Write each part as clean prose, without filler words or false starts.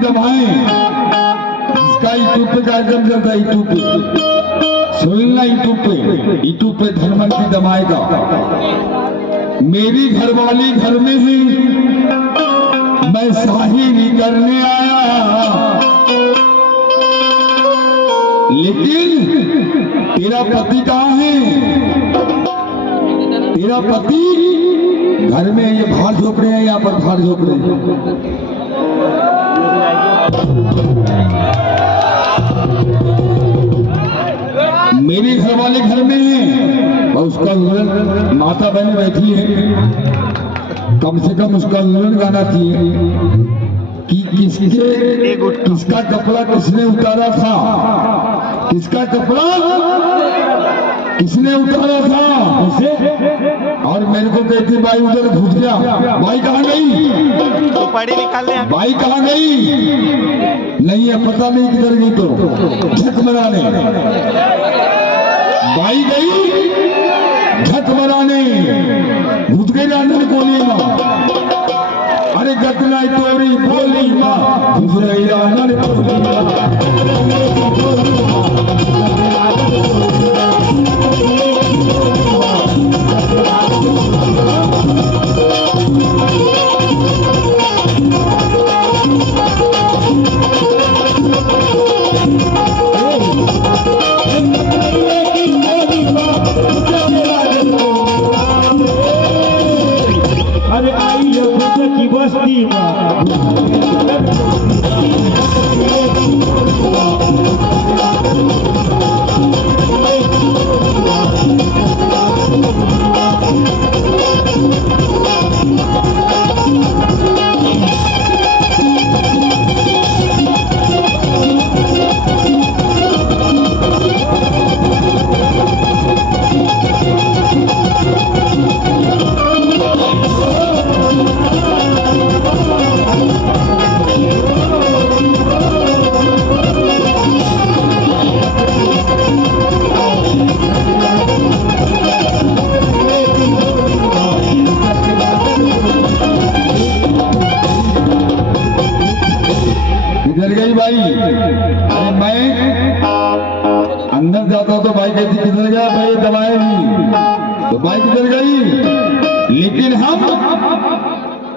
दवाएं, इसका यूट्यूब पे कार्यक्रम चलता है, यूट्यूब पे सुनना, यूट्यूब पे धनवन की दवाएं का। मेरी घरवाली घर में ही मैं शाही करने आया, लेकिन तेरा पति कहाँ है? तेरा पति घर में, ये भार झोंक रहे हैं, यहाँ पर भार झोंक रहे हैं। मेरी घरवाले घर में है और उसका माता बहन बैठी है, कम से कम उसका उल्लंघन गाना चाहिए कि किसका कपड़ा किसने उतारा था, किसका कपड़ा किसने उतारा था उसे। और मेरे को कहती भाई उधर घुस गया, भाई कहाँ गई, तो पढ़े निकालने, भाई कहाँ गई, नहीं है पता नहीं किधर गई, तो झक मराने भाई गई, झक मराने घुस गई अंदर कोने में। अरे गतला तोरी बोली माँ घुस गई अंदर कोने में। अरे आई की बस्ती किधर गई भाई? अरे मैं अंदर जाता तो भाई कहती किधर गया भाई, दवाएं नहीं, तो भाई किधर गई। लेकिन हम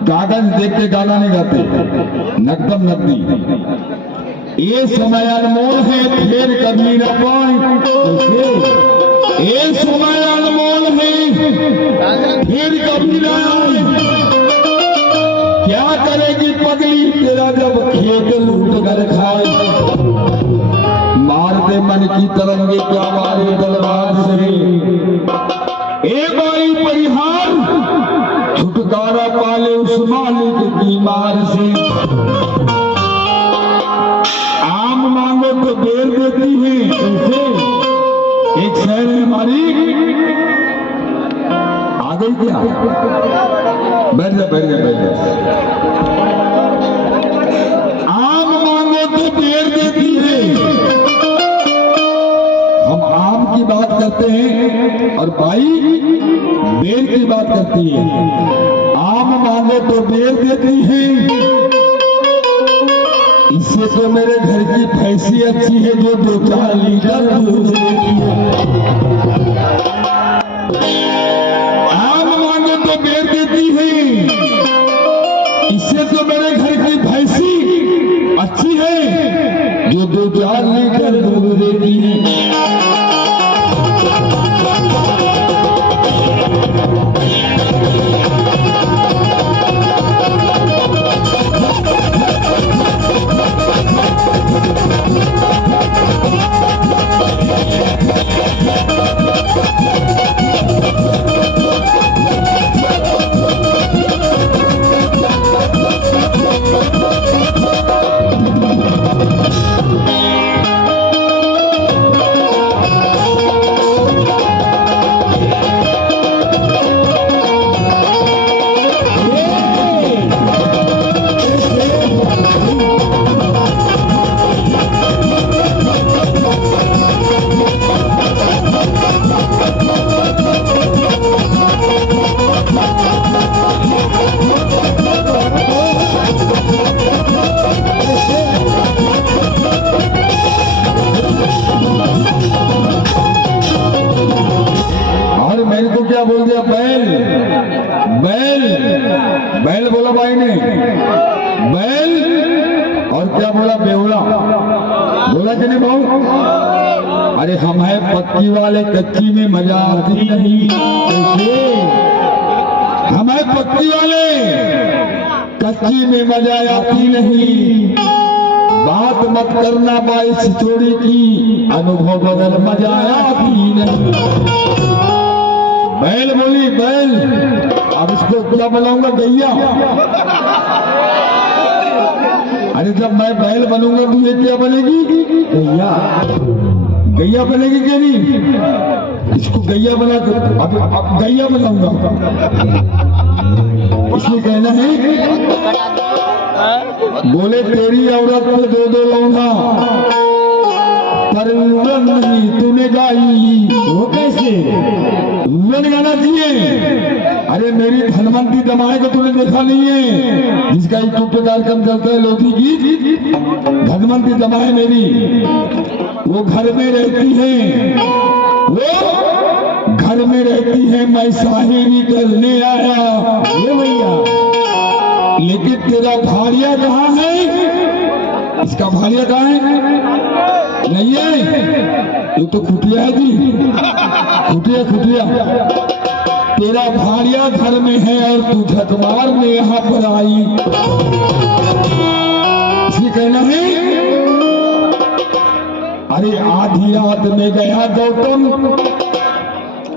कागज देख के गाना नहीं गाते, नकदम नकदी। ये समय अनमोल है, फिर कभी न पाए, ये समय अनमोल है, फिर कभी न आए। क्या करेगी पगली तेरा जब खेत लूट कर खाए, मार दे मन की तरंगे क्या मारे तलवार से। ए भाई परिहार छुटकारा पाले उस मालिक की मार से। आम मांगो तो बेर देती है ऐसे। एक शहर में हमारी आ गई क्या, बैठ जा बैठ जा बैठ जा। आम मांगो तो बेर देती है, हम आम की बात करते हैं और बाई बेर की बात करती है। आम मांगो तो बेर देती है, इससे तो मेरे घर की भैंसी अच्छी है जो 2-4 लीटर दूध देती है। आम मांगो तो बेर देती है, इससे तो मेरे घर की भैंसी अच्छी है जो 2-4 लीटर दूध देती है। बैल बोला भाई ने, बैल और क्या बोला, बेहुला बोला कि नहीं भाऊ? अरे हम है पक्की वाले, कच्ची में मजा आती नहीं। हम है पक्की वाले, कच्ची में मजा आती नहीं। बात मत करना बाईस चोरी की, अनुभव बगैर मजा आती नहीं। बैल बोली, बैल, अब इसको क्या बनाऊंगा, गैया। अरे जब मैं बैल बनूंगा तो ये क्या बनेगी, गैया। गैया बनेगी क्या नहीं? इसको गैया बना कर अब गैया बनाऊंगा। इसलिए कहना है, बोले तेरी औरत पे दो दो लौंडा, पर उड़न नहीं तूने गाई। वो कैसे उड़न गाना चाहिए? अरे मेरी धनवंती दमाए को तूने देखा नहीं है, जिसका यूट्यूब पे कार्यक्रम चलता है लोधी गीत। धनवंती दमाए मेरी, वो घर में रहती है, वो घर में रहती है, मैं साहिनी करने आया। ये भैया, लेकिन तेरा भाड़िया कहाँ है? इसका भाड़िया कहाँ है? नहीं है, ये तो खुटिया है जी, खुटिया खुटिया। तेरा भाड़िया घर में है और तू झकमार में यहाँ पर आई। इसलिए कहना है, अरे आधी रात में गया गौतम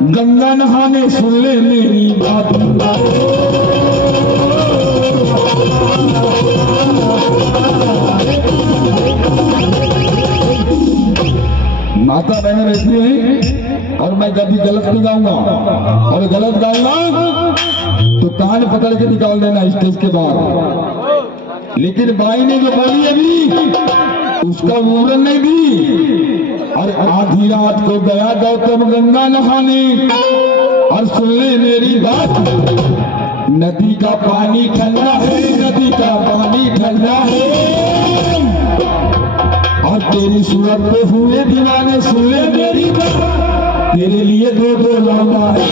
गंगा नहाने, सुन ले मेरी बात। माता बहन रहती है, और मैं कभी गलत नहीं गाऊंगा, और गलत गाऊंगा तो कान पकड़ के निकाल देना स्टेज के बाहर। लेकिन बाई ने जो बोली अभी, उसका विवरण नहीं दी। और आधी रात को गया गौतम गंगा नहाने, और सुन ले मेरी बात, नदी का पानी ठंडा है, नदी का पानी ठंडा है। और तेरी सूरत पे हुए दीवाने, सुन ले मेरी बात, तेरे लिए दो दो लौंडा है।